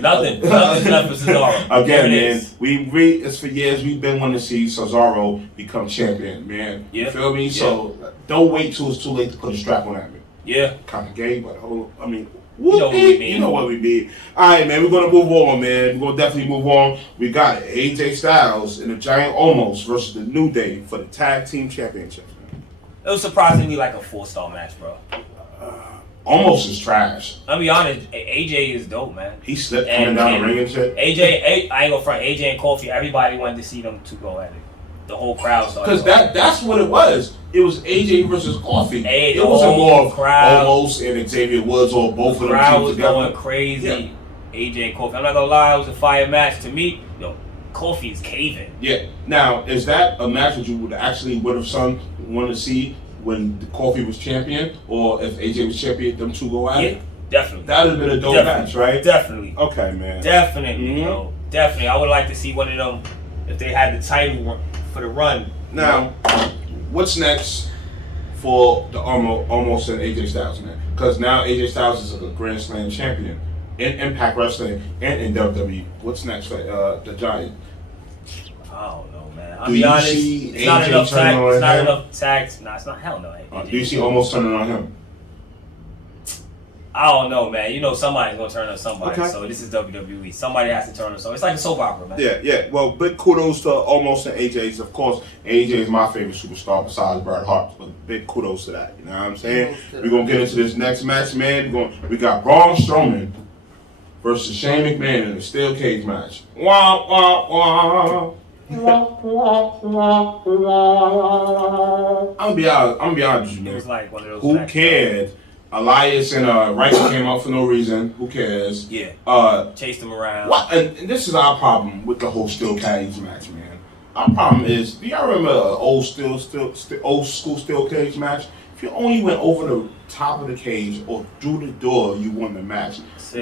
Nothing's left for Cesaro. Again, man, it's for years we've been wanting to see Cesaro become champion, man. Yeah. You feel me? Yeah. So, don't wait till it's too late to put a strap on that, man. Yeah. Kind of gay, but you know what we mean. You know what we mean. All right, man. We're gonna move on, man. We're gonna definitely move on. We got it. AJ Styles and the Giant Omos versus the New Day for the Tag Team Championship. Man. It was surprisingly like a 4-star match, bro. Omos is trash. I'll be honest. AJ is dope, man. He slipped coming down the ring and shit. I ain't gonna front. AJ and Kofi. Everybody wanted to see them two go at it. The whole crowd started. Because that's what it was. It was AJ versus Kofi. It wasn't more of Omos and Xavier Woods or both of them. The crowd was going crazy. Yeah. AJ and Kofi. I'm not gonna lie, it was a fire match to me. Kofi is caving. Yeah. Now, is that a match that you would actually want to see when Kofi was champion, or if AJ was champion, them two go at it? Yeah, definitely. That would have been a dope match, right? Definitely. Okay, man. Definitely, definitely. I would like to see one of them if they had the title for the run. Now, what's next for the Omos and AJ Styles, man? Because now AJ Styles is a Grand Slam champion in Impact Wrestling and in WWE. What's next for the Giant? I don't know, man. I'll be honest. It's not enough tags. Nah, it's not. Hell no. Do you see Omos turning on him? I don't know, man. Somebody's gonna turn on somebody. Okay. So this is WWE. Somebody has to turn on. So it's like a soap opera, man. Yeah. Well, big kudos to Omos and AJ's. Of course, AJ is my favorite superstar besides Bret Hart. But big kudos to that. You know what I'm saying? We're gonna get into this next match, man. We got Braun Strowman versus Shane McMahon in a steel cage match. Wah wah wah. I'm gonna be honest with you, man. It was like one of those. Who cared? Elias and Riker came out for no reason. Who cares? Yeah. Chased him around. What? And this is our problem with the whole steel cage match, man. Our problem is, do y'all remember an old school steel cage match? If you only went over the top of the cage or through the door, you won the match.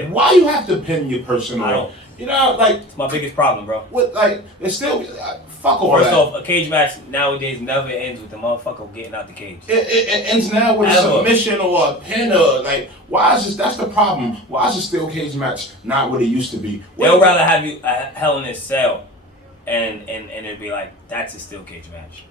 Why you have to pin your person on? You know, like, it's my biggest problem, bro. What, like, it's still fuck all First that. off, a cage match nowadays never ends with the motherfucker getting out the cage. It ends now with a submission or a pin or like. Why is this? That's the problem. Why is a steel cage match not what it used to be? They'll rather have you Hell in a Cell, and it'd be like that's a steel cage match.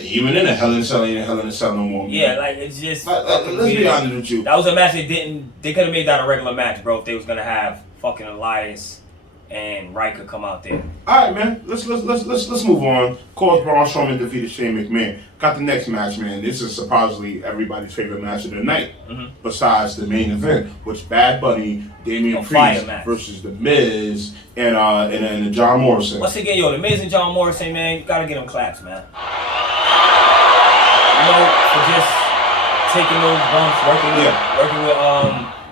Even in a Hell in a Cell, ain't a Hell in a Cell no more. Man. Yeah, like it's just. Let's be honest with you. That was a match they could have made that a regular match, bro. If they was gonna have fucking Elias and Riker come out there. All right, man. Let's move on. Of course, Braun Strowman defeated Shane McMahon. Got the next match, man. This is supposedly everybody's favorite match of the night, besides the main event, which Bad Bunny, Damian Priest versus The Miz and John Morrison. Once again, The Miz and John Morrison, man, you gotta get them claps, man. You know, for just taking those bumps, working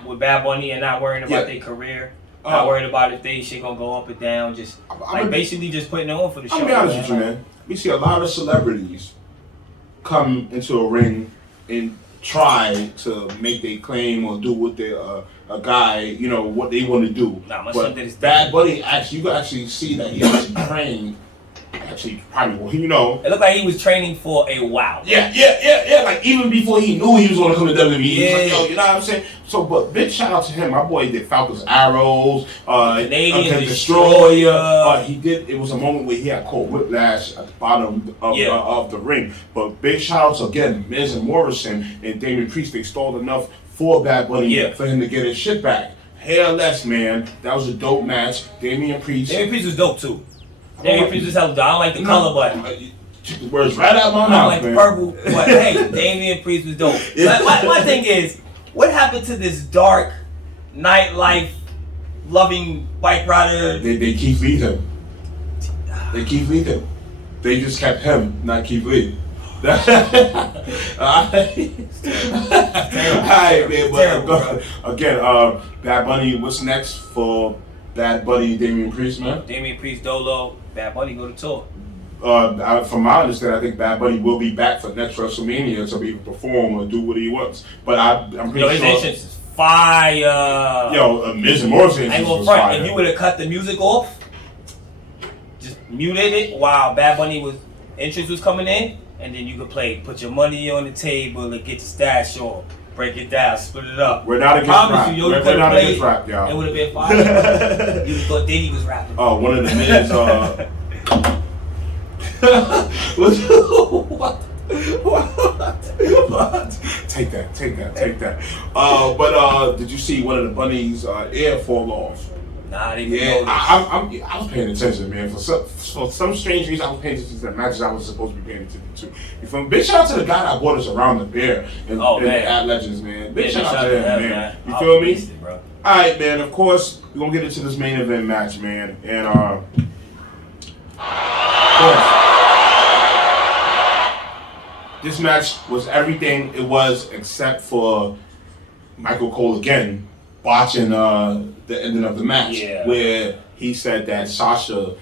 with Bad Bunny and not worrying about their career. Not worried about if they shit gonna go up or down. Just basically just putting it on for the show. I'll be honest with you, man. We see a lot of celebrities come into a ring and try to make their claim or do what they a guy, you know, what they want to do. But Bad Bunny, you can actually see that he actually trained. Actually, probably, you know. It looked like he was training for a while. Yeah. Like, even before he knew he was going to come to WWE, he was like, yo, you know what I'm saying? So, but big shout out to him. My boy did Falcon's Arrows, Canadian Destroyer. It was a moment where he had caught whiplash at the bottom of the ring. But big shout outs again, Miz and Morrison and Damian Priest, they stalled enough for Bad Bunny for him to get his shit back. Hair less, man. That was a dope match. Damian Priest was dope, too. Damian Priest was hella dope. I don't like the color, but words right out my mouth. I don't like the purple, but hey, Damian Priest was dope. My thing is, what happened to this dark, nightlife, loving bike rider? They keep leading him. They just kept him, not keep leading. Alright, man. But again, Bad Bunny. What's next for Bad Bunny, Damian Priest, man? Damian Priest, Dolo, Bad Bunny go to tour. From my understanding, I think Bad Bunny will be back for next WrestleMania to be able to perform or do what he wants. But I'm pretty sure. His entrance is fire. Miz and Morrison. I ain't gonna front. If you would have cut the music off, just muted it while Bad Bunny entrance was coming in, and then you could put your money on the table and get your stash on. Break it down, split it up. We're not against rap. We're not against rap, y'all. It would have been fire. You thought Diddy was rapping. Oh, one of the Miz. What? Take that. But did you see one of the bunnies' ear fall off? Nah, they didn't know. I was paying attention, man. For some strange reason, I was paying attention to the matches I was supposed to be paying attention to. Big shout out to the guy that brought us around the beer and Ad Legends, man. Big shout out to him, man. You feel me? All right, man. Of course, we're gonna get into this main event match, man. And of course, this match was everything it was except for Michael Cole again watching the ending of the match, where he said that Sasha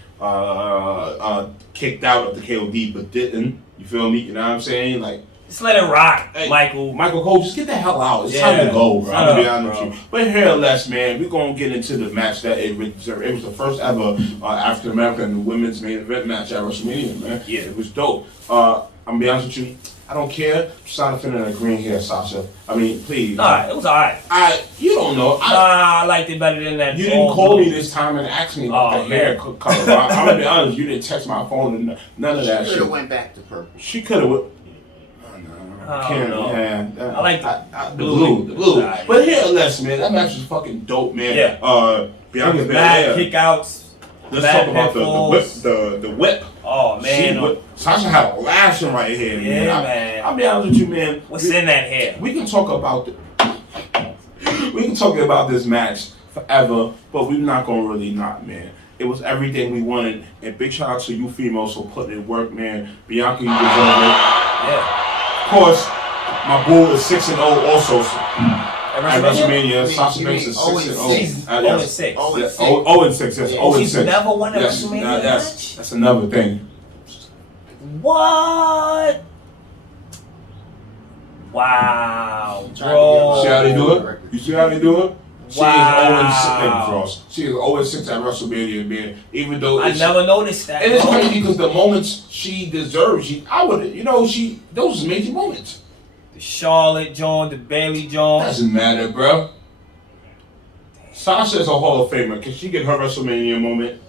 kicked out of the KOD but didn't. You feel me? You know what I'm saying? Like, just let it rock, hey, Michael Cole, just get the hell out. It's time to go, bro. I'm gonna be honest with you. But here less, man, we're gonna get into the match that it deserved. It was the first ever African American women's main event match at WrestleMania, man. Yeah, it was dope. I'm gonna be honest with you. I don't care. Just not a fan of the green hair, Sasha. I mean, please. Alright, it was alright. You don't know. I liked it better than that. You didn't call me this time and ask me about the hair color. I'm gonna be honest. You didn't text my phone and none of that shit. She could have went back to purple. She could have. I like the blue. The blue. Right. But here, less, man. That match was fucking dope, man. Yeah. Bianca Belair kickouts. Let's talk about the whip. Oh man, Sasha had a lashing right here, man. Man. I'll be honest with you, man. What's in that hair? We can talk about this match forever, but we're not gonna really man. It was everything we wanted. And big shout out to you females for putting in work, man. Bianca, you deserve it. Yeah. Of course, my bull is 6-0 also. At WrestleMania, Sasha Banks is 6-0. She's 0-6. 0-6, yes. 0-6. She's never won a WrestleMania match? Yes, that's another thing. What? Wow, bro. You see how they do it? You see how they do it? Wow. She is 0-6 at WrestleMania, man. Even though I never noticed that. And it's crazy because the moments she deserves, those amazing moments. The Charlotte Jones, the Bailey Jones. Doesn't matter, bro. Sasha is a Hall of Famer. Can she get her WrestleMania moment?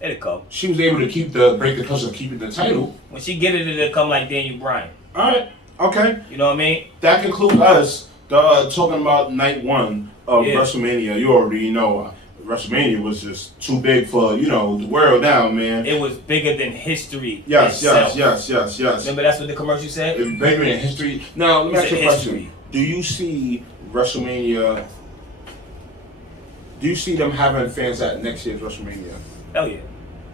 It'll come. She was able to break the curse of keeping the title. When she get it, it'll come like Daniel Bryan. All right. Okay. You know what I mean? That concludes us talking about night one of WrestleMania. You already know WrestleMania was just too big for, the world now, man. It was bigger than history. Yes. Remember that's what the commercial said? It's bigger than history. Now, let me ask you a question. Do you see WrestleMania, do you see them having fans at next year's WrestleMania? Hell yeah.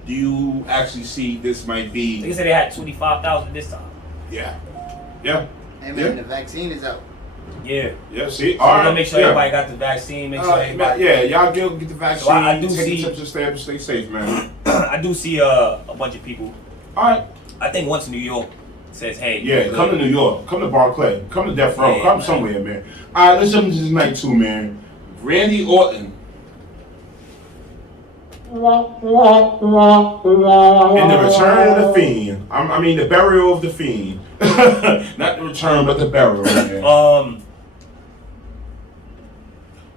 Do you actually see this might be... They said they had 25,000 this time. Yeah. And man, the vaccine is out. Yeah. Yeah, see? So we're going to make sure everybody got the vaccine. Make sure everybody... Yeah, y'all get the vaccine. So I do take see... the tips to stay safe, man. I do see a bunch of people. All right. I think once New York says, hey... Yeah, come to New York. Come to Barclay. Come to Death Row. Come somewhere, man. All right, let's jump into this night two, man. Randy Orton. And the return of the Fiend. I mean, the burial of the Fiend. Not the return, but the burial, man.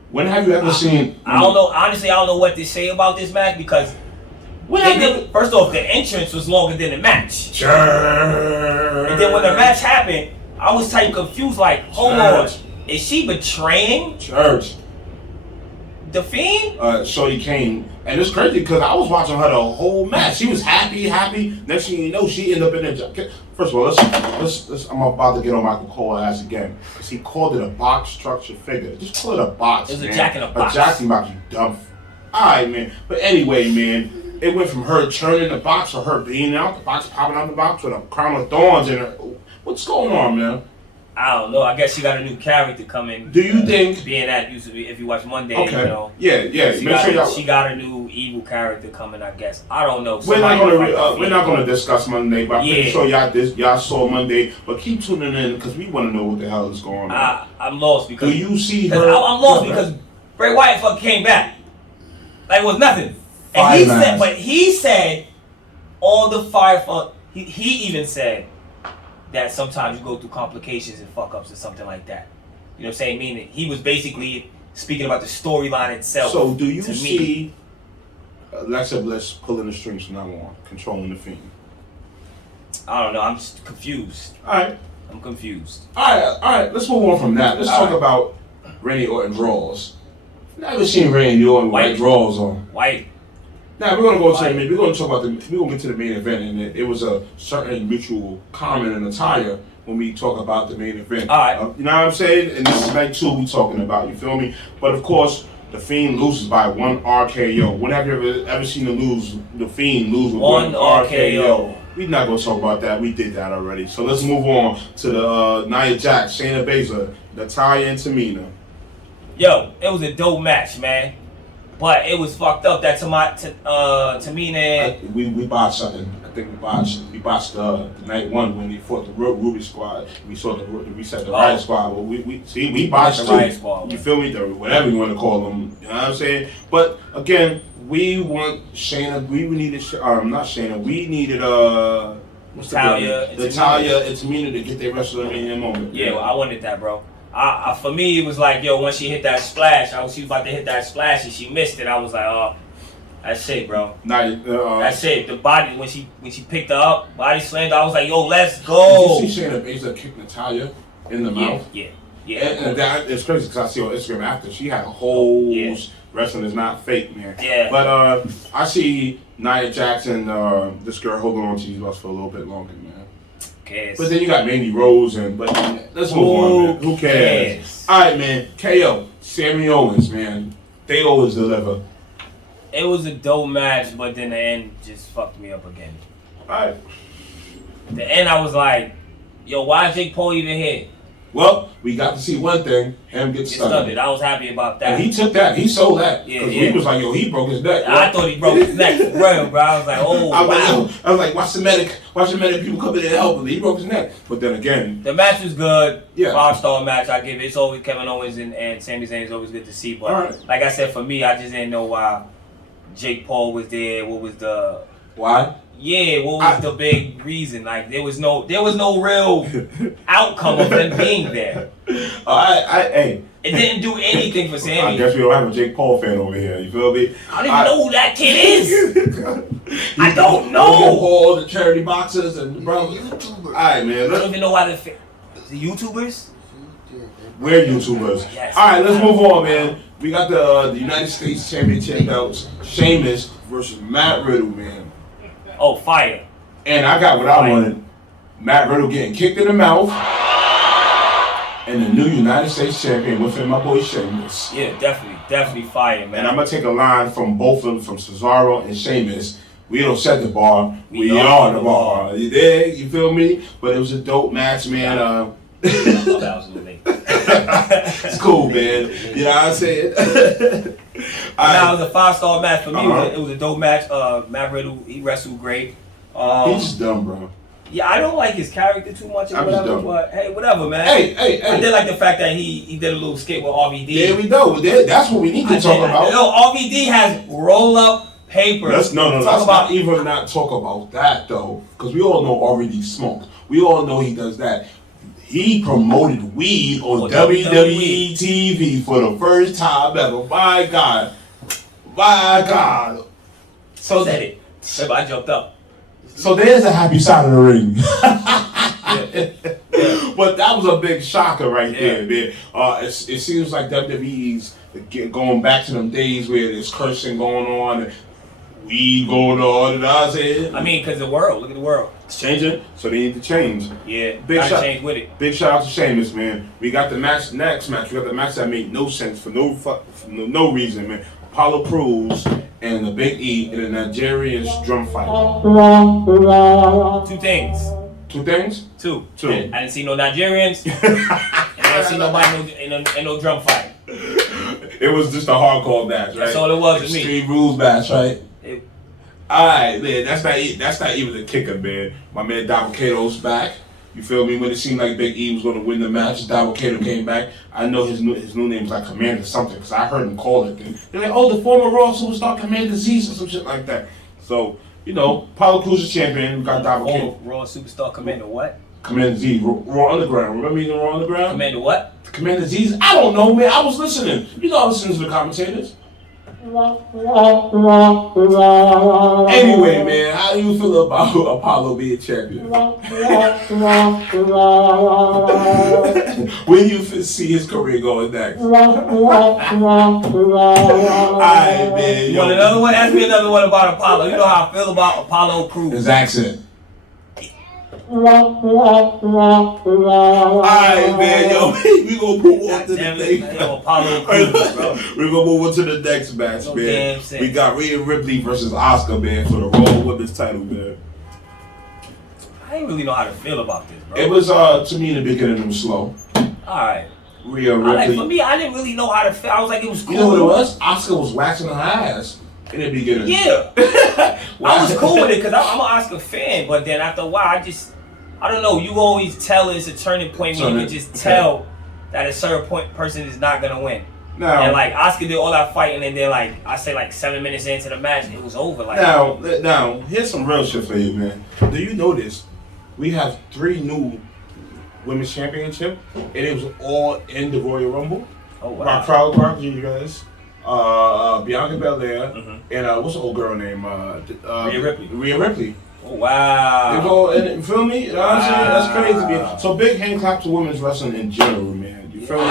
When have you ever seen... I don't know. Honestly, I don't know what to say about this match because... First off, the entrance was longer than the match. Sure. And then when the match happened, I was type confused, like, hold on. Is she betraying... The Fiend? Shorty came, and it's crazy because I was watching her the whole match. She was happy. Next thing you know, she ended up in a... First of all, let's I'm about to get on Michael Cole ass again. Because he called it a box structure figure. Just call it a box, It was a jack in a box. A jack in a box, you dumb. Alright, man. But anyway, man, it went from her turning the box to her being out, the box popping out the box with a crown of thorns in her. What's going on, man? I don't know. I guess she got a new character coming. Do you think being that used to be if you watch Monday, Yeah. She got a new evil character coming. I guess I don't know. We're not gonna discuss Monday, but I'm pretty sure y'all saw Monday. But keep tuning in because we want to know what the hell is going on. I'm lost because do you see her? I'm lost because Bray Wyatt fucking came back. Like it was nothing. And he said all the fire. He even said that sometimes you go through complications and fuck ups or something like that. You know what I'm saying? Meaning he was basically speaking about the storyline itself. So do you see Alexa Bliss pulling the strings from now on, controlling the Fiend? I don't know. I'm just confused. All right. I'm confused. All right. Let's move on from that. Let's talk about Randy Orton draws. Never seen Randy Orton white draws on. White. Now we're gonna go to we're gonna get to the main event, and it was a certain mutual common and attire when we talk about the main event. All right. You know what I'm saying? And this is night two we talking about. You feel me? But of course, the Fiend loses by one RKO. When have you ever seen the Fiend lose with one RKO? We're not gonna talk about that. We did that already. So let's move on to the Nia Jax, Shayna Baszler, Natalya, and Tamina. Yo, it was a dope match, man. But it was fucked up that Tamina. We botched something. I think we botched the night one when we fought the Ruby Squad. We saw the Riot Squad. Well, we botched the Riot Squad. You feel me? Whatever you want to call them. You know what I'm saying? But again, we want Shayna. We needed not Shayna. We needed Natalya and Tamina to get their WrestleMania moment. Yeah, well, I wanted that, bro. For me, it was like, yo, when she hit that splash, she was about to hit that splash and she missed it. I was like, oh, that's it, bro. That's it. The body, when she picked her up, body slammed her, I was like, yo, let's go. Did you see Shayna Baszler kick Natalya in the mouth? Yeah. And that, it's crazy because I see on Instagram after, she had a whole wrestling is not fake, man. Yeah. But I see Nia Jax and this girl holding on to these belts for a little bit longer, man. But then you got Mandy Rose but let's move on, man. Who cares? All right, man. KO, Sammy Owens, man. They always deliver. It was a dope match, but then the end just fucked me up again. Alright. The end, I was like, yo, why is Jake Paul even here? Well, we got to see one thing, him get stunned. I was happy about that. And he took that, he sold that. Yeah, Because he was like, yo, he broke his neck. I thought he broke his neck for real, bro. I was like, oh, wow. I was like, watch the medic people come in and help him. He broke his neck. But then again. The match was good. Yeah. 5-star match, I give it. It's always Kevin Owens and Sami Zayn is always good to see. But like I said, for me, I just didn't know why Jake Paul was there. What was the... Why? Yeah, what was the big reason? Like there was no real outcome of them being there. Hey. It didn't do anything for Sammy. I guess we don't have a Jake Paul fan over here. You feel me? I don't even know who that kid is. I don't know. All the charity boxers and brothers. Alright, man. I don't even know why the YouTubers. We're YouTubers. Yes. Alright, let's move on, man. We got the United States Championship belts. Sheamus versus Matt Riddle, man. Oh, fire. And I got what I wanted. Matt Riddle getting kicked in the mouth. And the new United States champion within my boy Sheamus. Yeah, definitely fire, man. And I'm going to take a line from both of them, from Cesaro and Sheamus. We don't set the bar. We are the bar. You there? You feel me? But it was a dope match, man. It's cool, man. You know what I'm saying? Now it was a 5-star match for me. It was a dope match. Matt Riddle, he wrestled great. He's just dumb, bro. Yeah, I don't like his character too much or whatever, but hey, whatever, man. Hey. I did like the fact that he did a little skit with RVD. There we go. That's what we need to talk about. No, RVD has roll-up paper. Let's not even talk about that, though. Because we all know RVD smoked. We all know he does that. He promoted weed on WWE TV for the first time ever. My God. So said it. I jumped up. So there's a happy side of the ring. But that was a big shocker right there, man. It seems like WWE's going back to them days where there's cursing going on and weed going on. You know what I'm saying? I mean, because the world. Look at the world. It's changing, so they need to change. Yeah, gotta change with it. Big shout out to Sheamus, man. We got the next match. We got the match that made no sense for no reason, man. Apollo Crews and the Big E in a Nigerian drum fight. Two things. Two. I didn't see no Nigerians. And I didn't see nobody in no drum fight. It was just a hardcore match, right? That's all it was to me. Extreme rules match, right? Alright, man, that's not even the kicker, man. My man Davocato's back. You feel me? When it seemed like Big E was going to win the match, Davocato came back. I know his new name is like Commander something, because I heard him call it. They're like, oh, the former Raw superstar Commander Z or some shit like that. So, you know, Apollo Crews is champion. We got Davocato. Raw superstar Commander what? Commander Z, Raw Underground. Remember me in Raw Underground? Commander what? Commander Z's? I don't know, man. I was listening. You know I listen to the commentators. Anyway, man, how do you feel about Apollo being champion? Where do you see his career going next? Alright, man. You want another one? Ask me another one about Apollo. You know how I feel about Apollo Crews. His accent. Alright, man, yo, we gonna move on to the next. Apollo Crews, bro. We're gonna move on to the next match, man. We got Rhea Ripley versus Asuka, man, for the Raw Women's title, man. I didn't really know how to feel about this, bro. It was, to me, in the beginning, it was slow. Alright. Rhea Ripley. For me, I didn't really know how to feel. I was like, it was cool. You know what it was? Asuka was waxing her ass in the beginning. Yeah. I was cool with it because I'm an Asuka fan, but then after a while, I don't know, you always tell it's a turning point when you can just tell that a certain person is not going to win. Now, and like, Asuka did all that fighting and then like, I say like 7 minutes into the match, it was over. Like, now, here's some real shit for you, man. Do you know this? We have 3 new women's championship, and it was all in the Royal Rumble. Oh, wow. My crowd work, you guys. Bianca Belair, and what's the old girl name? Rhea Ripley. Oh, wow. You feel me? You know what I'm saying? That's crazy, man. So big hand clap to women's wrestling in general, man. You feel me? I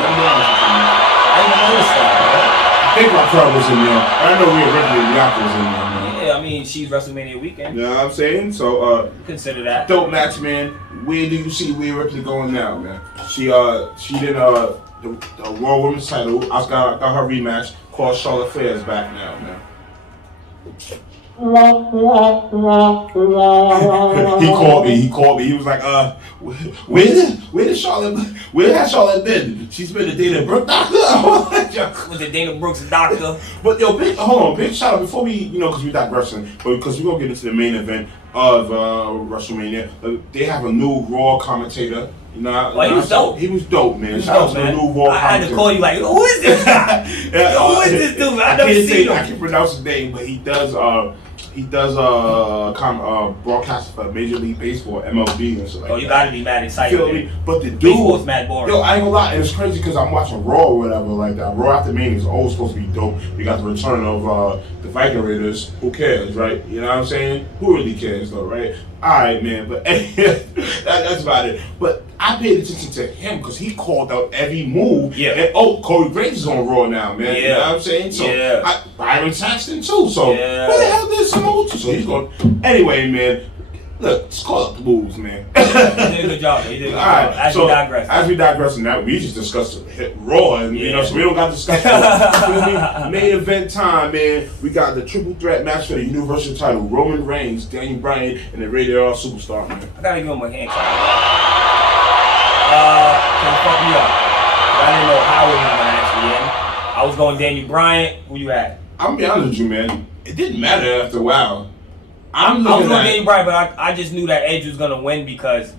didn't notice that, I think my crowd was in there. I know Rhea Ripley and Bianca was in there, man. Yeah, I mean, she's WrestleMania weekend. You know what I'm saying? So, consider that. Dope match, man. Where do you see Rhea Ripley going now, man? She did the Raw Women's title. I got her rematch called Charlotte Flair's back now, man. He called me. He was like, where has Charlotte been? She's been a Dana Brooks doctor. Was it Dana Brooks doctor? But yo, hold on, big shout out before we, because we digressing, but because we're gonna get into the main event of WrestleMania. They have a new Raw commentator. He was dope. He was dope, man. Shout out to the new Raw commentator. I had to call you like, who is this guy? Who is this dude? I never seen him. I can't pronounce his name, but he does broadcast for Major League Baseball, MLB, and stuff like that. You gotta be mad excited. Feel me? But the dude baseball's mad boring. Yo, I ain't gonna lie, and it's crazy because I'm watching Raw or whatever like that. Raw after Mania is always supposed to be dope. We got the return of the Viking Raiders. Who cares, right? You know what I'm saying? Who really cares though, right? Alright, man, but that's about it. But I paid attention to him because he called out every move. Yeah. And Corey Graves is on Raw now, man. Yeah. You know what I'm saying? So Byron Saxton too. So where the hell did Samoa? So he's going. Anyway, man. Look, let's call up the moves, man. You did a good job. You did a good job. As we digress, now we just discussed Raw, and so we don't got to discuss Raw. Main event time, man. We got the triple threat match for the Universal title: Roman Reigns, Daniel Bryan, and the Rated R Superstar, man. I gotta give him a hand clap. Can you fuck me up? I didn't know how we were gonna actually end. I was going Daniel Bryan. Who you had? I'm gonna be honest with you, man. It didn't matter after a while. I was going Daniel Bryan, but I just knew that Edge was gonna win because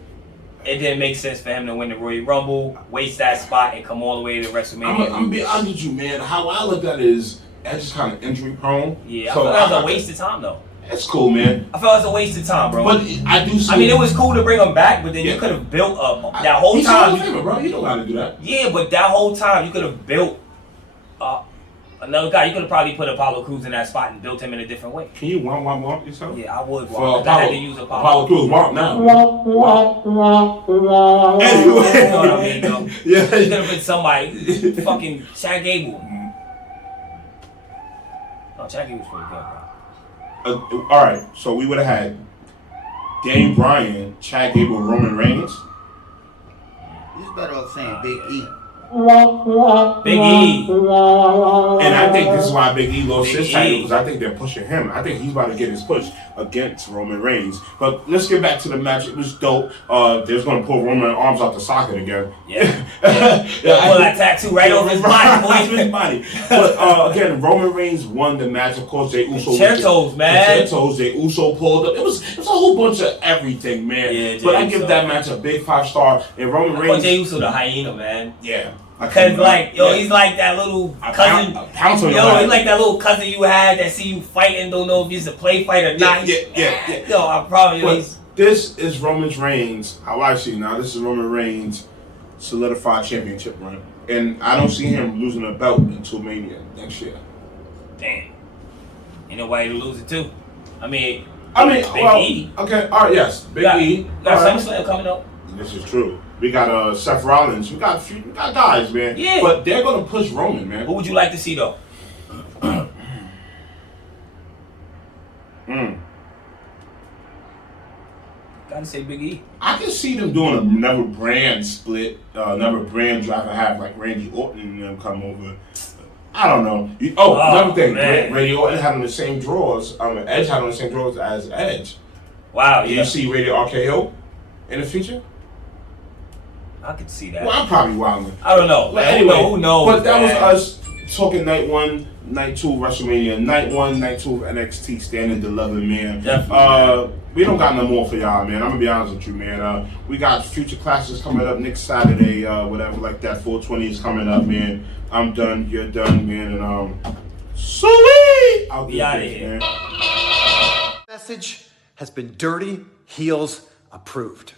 it didn't make sense for him to win the Royal Rumble, waste that spot, and come all the way to WrestleMania. I'm gonna be honest with you, man. How I look at it is Edge is kind of injury prone. Yeah, so I feel that was a waste of time, though. It's cool, man. I felt it was a waste of time, bro. But I do see. I mean, it was cool to bring him back, but then you could have built up that whole time. He's bro. You don't know how to do that. Yeah, but that whole time you could have built another guy. You could have probably put Apollo Crews in that spot and built him in a different way. Can you warm yourself? Yeah, I would. I had to use Apollo Crews warm now. Anyway, you know what I mean, though. Yeah, you could have been somebody. Fucking Chad Gable. No, Chad Gable's pretty good, bro. All right, so we would have had Daniel Bryan, Chad Gable, Roman Reigns. He's better off saying Big E. Big E. And I think this is why Big E lost his title, because I think they're pushing him. I think he's about to get his push against Roman Reigns. But let's get back to the match. It was dope. They're going to pull Roman arms out the socket again. Yeah. Pull that tattoo right over his body. But again, Roman Reigns won the match. Of course, Jey Uso. Concertos, man. Jey Uso pulled up. It was a whole bunch of everything, man. Yeah, but I give that match a big 5-star. And Roman Reigns. Jey Uso the hyena, man. Yeah. Because he's like that little cousin. He's like that little cousin you had that see you fighting, don't know if he's a play fight or not. Yeah. Yo, I probably. This is Roman Reigns. How I see now. This is Roman Reigns' solidified championship run, and I don't see him losing a belt until Mania next year. Damn. Ain't nobody to lose it to. I mean, Big E. Okay. All right. Yes. Big E. Got SummerSlam coming up. This is true. We got Seth Rollins. We got guys, man. Yeah. But they're gonna push Roman, man. Who would you like to see though? Gotta say Big E. I can see them doing another brand split, another brand drive and have like Randy Orton and them come over. I don't know. Another thing. Man. Randy Orton had on the same drawers. Edge had on the same drawers as Edge. Wow. Do you see Rated RKO in the future? I could see that. Well, I'm probably wilding. I don't know. But anyway, who knows? But that was us talking night 1, night 2 WrestleMania, night 1, night 2 of NXT Stand and Deliver, man. Definitely. We don't got no more for y'all, man. I'm gonna be honest with you, man. We got future classes coming up next Saturday, whatever like that. 420 is coming up, man. I'm done. You're done, man. And sweet. I'll be out of here. Message has been Dirty Heels approved.